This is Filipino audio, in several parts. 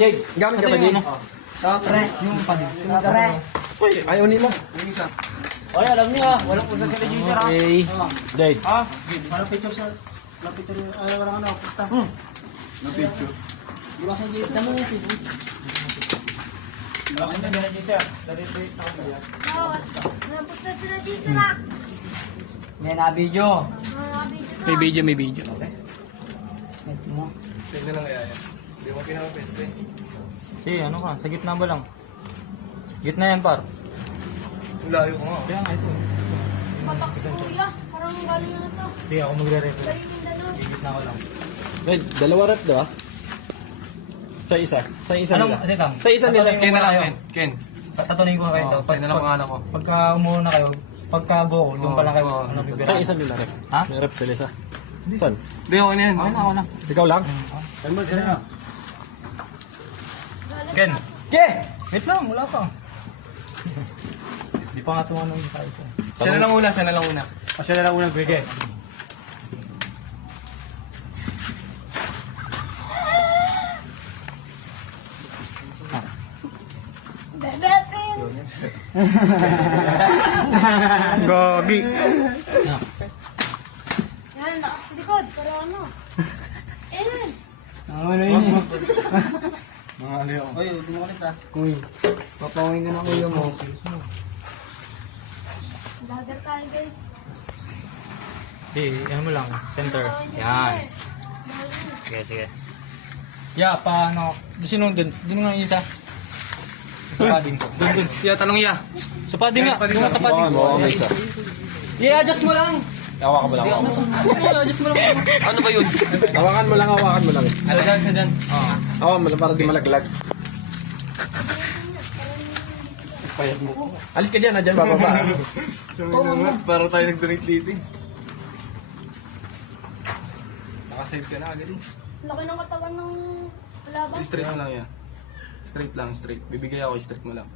Jake, gamit ka ba, Jake? Pre. Yung pad. Pre. Uy, ayaw nila. Ay, alam niyo ah. Walang pusa sa register ah. Okay. Jake. Ha? Ano picture sa... Lapit rin. Ay, walang ano. Pusta. Na picture. Iwasan dito. Damo yung picture. Alam niyo sa register. Dari sa yan. Napunta sila dito sila. May na-video. May video, may video. Ito mo. Send na lang kaya yan. Hindi mo pinaka-peste. Si, ano ka? Sa gitna ba lang? Gitna yan, par. Ang layo ko nga. Kaya nga ito. Patak si Kuya. Parang galing na to. Hindi, ako magre-refer. Galing Mindanao. Sa gitna ko lang. Wait, dalawa rep, diba? Sa isa. Sa isa Anong, nila. kasi lang. Sa isa nila. Ken na lang, Ken. Ken. Tatanungin ko na kayo daw. Ken na lang pangalan ko. Pagka umuuna kayo, pagka go ko, doon pa lang kayo. Oo. Ano, bibira. Sa isa nila rep. Ha? May rep sila isa. Saan? Hindi, ako na yan. Okay na, ako na. Ikaw lang? Saan mo, saan na? Ken! Ke! Wait lang, wala pa. Di pa nga tumanong sa isa. Siya na lang una, siya na lang una. Siya na lang unang bigay. Bebetin! Gagi. Yan, lakas sa likod. Pero ano? Ayan. Ano yun? Mga ano yun. Uy, huwag mo ulit ah. Uy. Papawin ka na kuya mo. Lager tayo guys. Di, ano mo lang, center. Yan. Sige, sige. Ya, paano? Sino dun? Dun nga yung isa. Sa padding ko. Doon, doon. Yeah, tanong iya. Sa padding nga. Dun nga sa padding ko. Oo, may isa. I-adjust mo lang. Hawakan mo lang. I-adjust mo lang. Ano ba yun? Hawakan mo lang, hawakan mo lang. Ano dyan, siya dyan. Hawakan mo lang para di malaglag. Alis ka dyan, na dyan bababa. Parang tayo nag-donate dito. Nakasave ka na agad eh. Laki ng katawan ng laban. Straight mo lang yan. Straight lang, straight. Bibigay ako, straight mo lang.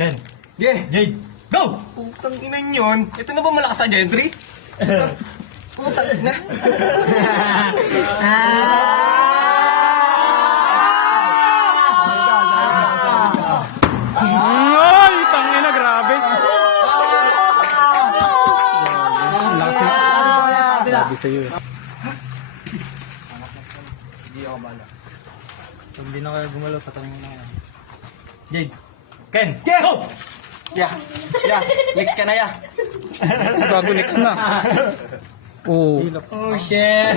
Ken. Yeah! Jade. Go! Putang ina yun. Ito na ba malakas sa gentry? Putang ina. Ay, tangina, grabe. Grabe sa'yo eh. Pag hindi na kayo gumalaw, tatanungin na yan. Jade. Ken. Yeah! Go! Yeah! Yeah! Next ka na ya! Bago next na. Oo. Oh, shit.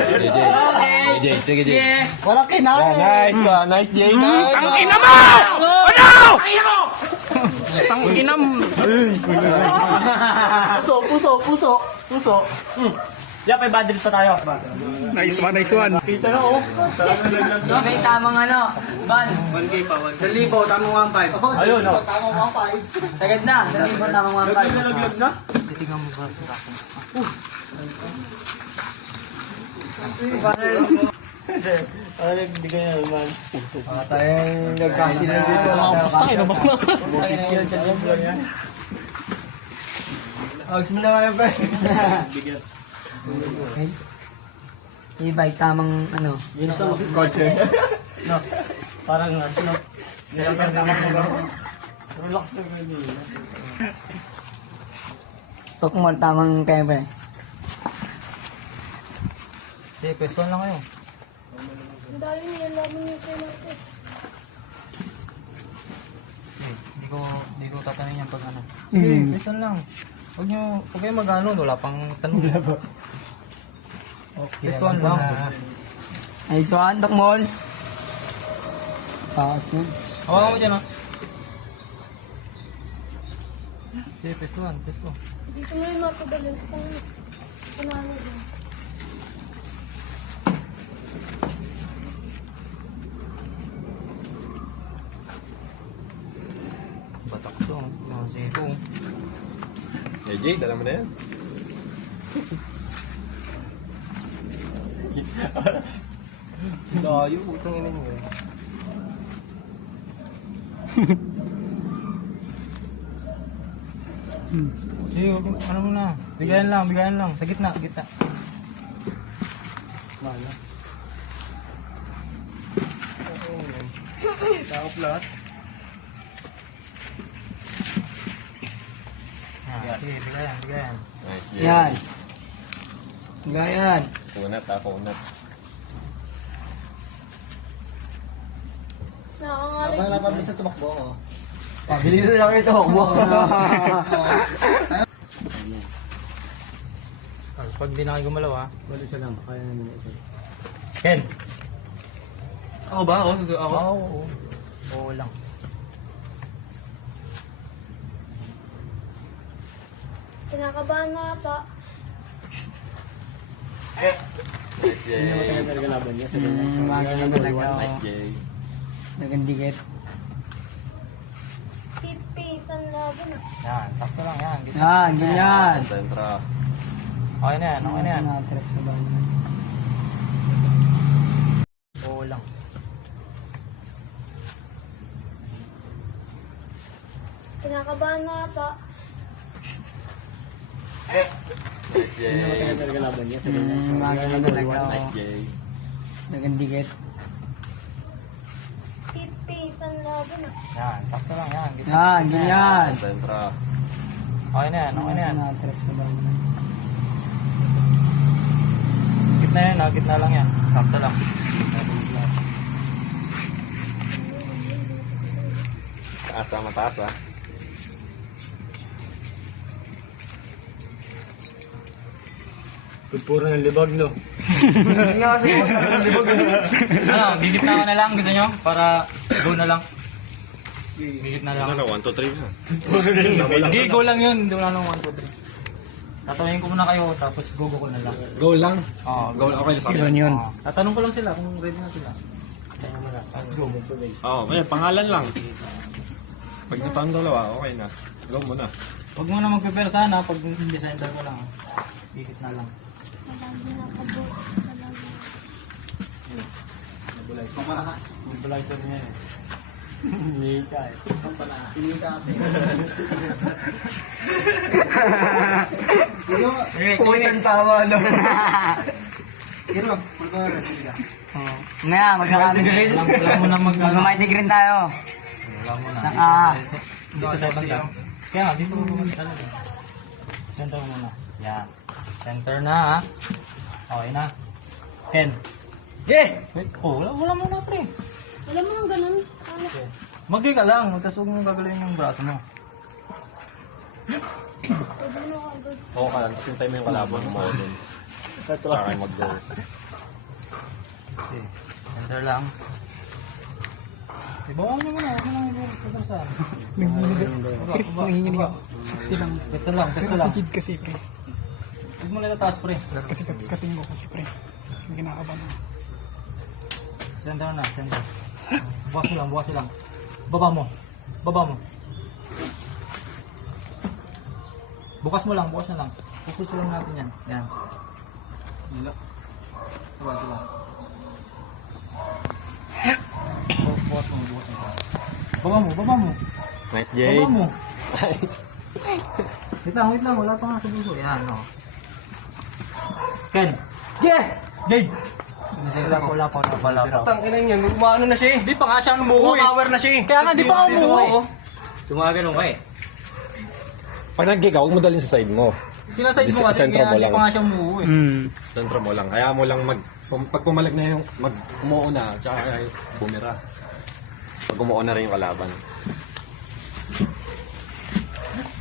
Jay, sige Jay. Wala kinain. Nice ka, nice Jay. Ang ina mo! Ano? Ang ina mo! Puso. Yeah, may bundles pa tayo. Nice one, nice one. Kita na oh. May tamang ano. Ban. 1K pa, 1K. 1,000, tamang 1,500. Ayun, no. Tamang 1,500. Sagad na. 1,000, tamang 1,500. na? Titingnan mo ba? Ay, bigay na naman. Tayong nagkasi na dito. Tayo na ba? Huwag mo na kayo pa. I-bike tamang ano. Gusto mo kotse? No. Parang ano. Relax na pwede. Tok mo tamang kaya ba? Sige, pwestuhan lang kayo. Ang dami nilalaman niya sa natin. Hindi ko tatanungin yan pag ano. Sige, pwestuhan lang. Huwag kayo mag-ano, wala pang tanong. Pwestuhan lang. Nice one, Tok Mon. Taas mo. Hawakan mo dyan, oh. Sige, pwestuhan. Dito mo yung matagalin. Itong panalo din. Batak to. Kasi ito. Hey Jay, dala mo na yan. Layo, putang ina mo. Sige, ano mo na. Bigayan lang. Sa gitna. Takop lahat. Sige, bigayan, bigayan. Nice, Yan. Gayan. Kunat kunat. Nakangalit. Wala pa minsan tumakbo ako. Pabili na lang ito. Pag di na kayo gumalaw ha. Wala isa lang. Kaya namin ito. Ken! Ako ba? Ako? Ako? Oo. Oo lang. Kinakabahan mo ata. Nice, Jay. Nagalaban niya. Magalang talaga. Nice, Jay. Nagandikit. Pipitan laban ah. Yan, sakto lang yan. Yan, ganyan. Sentra. Okay na yan, okay na yan. Sinatras ko ba? Oo lang. Kinakabahan mo ata. Nice, Jay. Nagalaban niya. Magalang talaga. Nice, Jay. Nagandikit. Pipitan laban ah. Yan, sakto lang yan. Yan, ganyan. Sentra. Okay na yan, okay na yan. Sinatras ko ba? Gitna yan ha, gitna lang yan. Sakto lang. Taas ah, mataas ah. Puro ng libag, no? Ano, gigitna ko na lang, gusto nyo? Para go na lang. Gigitna lang. 1, 2, 3 na. Hindi, go lang yun. Hindi wala lang 1, 2, 3. Tatawain ko muna kayo, tapos go ko na lang. Go lang. Oo, Go lang. Okay, sa Yun, yun. Tatanong ko lang sila kung ready na sila. Kaya mo na. Tapos go. Oo, may pangalan lang. Pag napaang dalawa, okay na. Go muna. Huwag mo na mag-prepare sana pag hindi sa enter ko lang. Gigit na lang. Madami na kabos. Pamalakas. Mobilizer niya eh. Hindi ka eh. Hindi ka kasi. Pero, Kunin tawa no. pero, mag-rest ka. Maya, magkakamigrate. Wala mo na Mag-migrate tayo. Wala mo na. Saka, Dito sa banda. Kaya nga, dito mo talaga. Center mo muna. Yan. Center na ha. Okay na. 10. Yeah! Wait, oh, wala mo na pre. Alam mo nang ganun? Ano? Magdi ka lang, tapos huwag mong gagalawin yung braso mo. Pwede mo agad. Oo ka lang, kasi hintay mo yung kalaban mo din. Tsaka kayo mag-go. Okay. Center lang. Ibawa mo muna, huwag mo lang ibabasan. panginginig ako. Basta lang, basta lang. Kid kasi, pre. Huwag mo nila taas pre. Kasi kating ko kasi, pre. May kinakabahan ako. Center na, center. Bukas lang, bukas lang. Baba mo. Baba mo. Bukas mo lang, bukas na lang. Focus lang natin yan. Yan. Hila. Bukas lang. Bukas mo, bukas mo. Baba mo, baba mo. Nice, Jay. Baba mo. Nice. Wait lang. Wala pa nga sa buso. Yan, no. Ken. Yeah! Dave! Wala pa. Tangina niyan, umano na siya eh. Di pa nga siya umuwi. Power na siya eh. Kaya nga, di pa nga umuwi. Tumaganon ka eh. Pag nag-gig ka, huwag mo dalhin sa side mo. Sinaside mo kasi Sentro kaya mo di lang. pa nga siya umuwi. Sentro mo lang. Kaya mo lang pag pumalag na yung umuo na, tsaka bumira. Pag umuo na rin yung kalaban.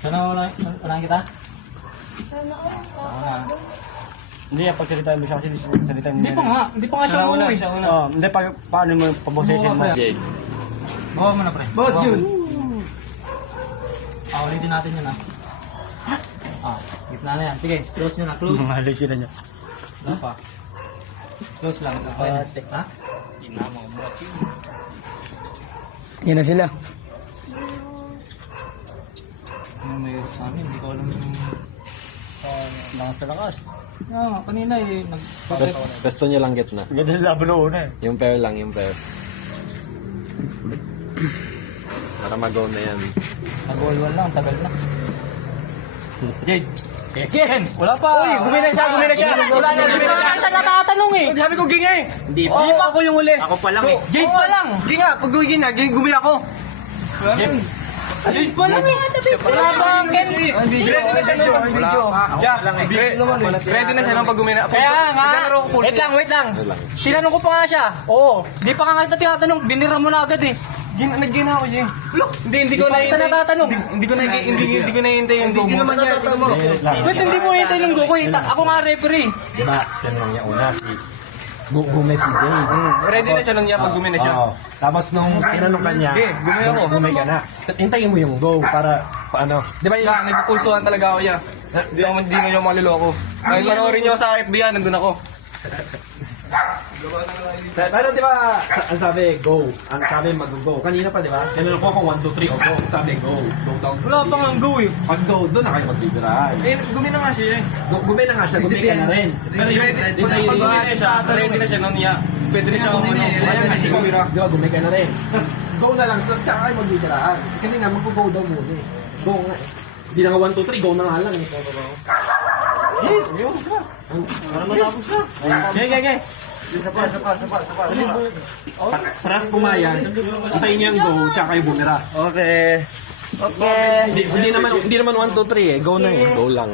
Sana wala kita? Sana all. Wala. Hindi, pagsalitaan mo siya kasi salitaan mo. Hindi pa nga siya umuwi. Oh, hindi, paano mo pabosesin mo? Jay. Bawa mo na pre. Boss Jun! Ulitin natin yun ha. Gitna na yan. Sige, close nyo na. Close. Mahalis sila niya. Wala pa. Close lang. Okay na. Ha? Gina mo. Yan na sila. Yung may sa amin, hindi ko alam yung lakas sa lakas. Kanina eh, Gusto niya lang gitna. Ganda yung laban na una eh. Yung pair lang, yung pair. Para mag-go na yan. nag-wall lang, tagal na. Jade, Again! Wala pa! Uy, gumina siya. Wala na, gumina siya. Kita natatanong eh! Sabi ko ginga eh. Hindi pa. Ako yung uli. Ako pa lang eh. Jade pa lang! Ginga, pag gumina, gumina ako. Jade pa lang eh! Wala pa ang Ken! Ready na siya nung pag-video. Ready na siya nung pag-gumina. Kaya nga! Naglalaro ko pulso. Wait lang! Tinanong ko pa nga siya. Oo. Di pa nga kita tinatanong. Binira mo na agad eh. Nag-gina ako, Jing. Hindi ko Kita nahihintay. natatanong. Hindi ko nahihintay yung go mo. Hindi naman niya. Wait, hindi mo hintay yung go ko eh. Ako nga referee. Diba, yan lang yung una, si Gumay si Jay. Ready na siya nung niya pag gumina siya. Oo. Tapos nung tinanong ka niya, Okay, gumay ako. Gumay ka na. Hintayin mo yung go para paano. Di ba yung... Nagpupulsuhan talaga ako niya. Hindi nga yung maliloko. Kahit panoorin niyo sa FB yan, nandun ako. Pero di ba, ang sabi, go. Ang sabi, mag-go. Kanina pa, di ba? Tinanong ko kung 1, 2, 3 o go. Sabi, go. Go down. Wala pa nga ang go eh. Pag go, doon na kayo magbibirahan. Gumina nga siya eh. Gumay na nga siya, gumay ka na rin. Pero yung... Pag gumina siya, ready na siya nung niya. Pwede na siya gumira. Di ba, gumay ka na rin. Tapos, go na lang. Tapos, tsaka kayo magbibirahan. Kasi nga, mag-go daw muna eh. Go nga eh. Hindi na nga 1, 2, 3, go na nga lang eh. Okay. Paras pumayan, hintayin niyo yung go, tsaka kayo bumira. Okay. Hindi naman 1, 2, 3 eh. Go na eh. Go lang.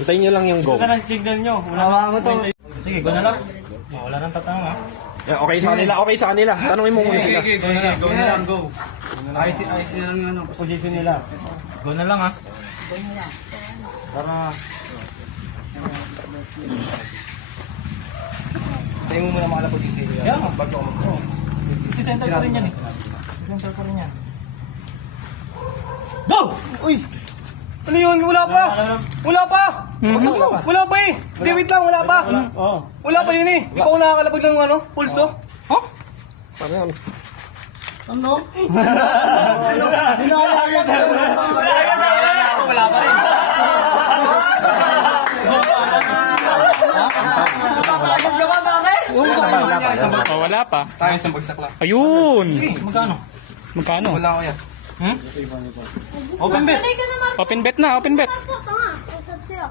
Hintayin niyo lang yung go. Wala na signal nyo. Wala mo to. Sige, go na lang. Wala nang tatanong ha. Yeah, okay sa kanila, okay sa kanila. Tanungin mo muna sila. Go na lang, go. Ayos lang ano. Position nila. Go na lang ha. Para... Tayo mo muna makala posisyon niya. Yeah. Bago ako. Si center pa rin yan eh. Center pa rin yan. Go! Uy! Ano yun? Wala pa! Wala pa! Wala pa. Wala pa eh! Hindi, wait lang, wala pa! Oo. Wala pa yun eh! Di pa ako nakakalabag ng ano, pulso. Huh? Paano yan? Ano? Wala pa rin. Oh, wala pa. Tayo isang bagsak lang. Ayun! Magkano? Magkano? Wala ko yan. Open bet. Sanay ka naman. Open bet na, open bet. Pasok ka nga. Pasok siya.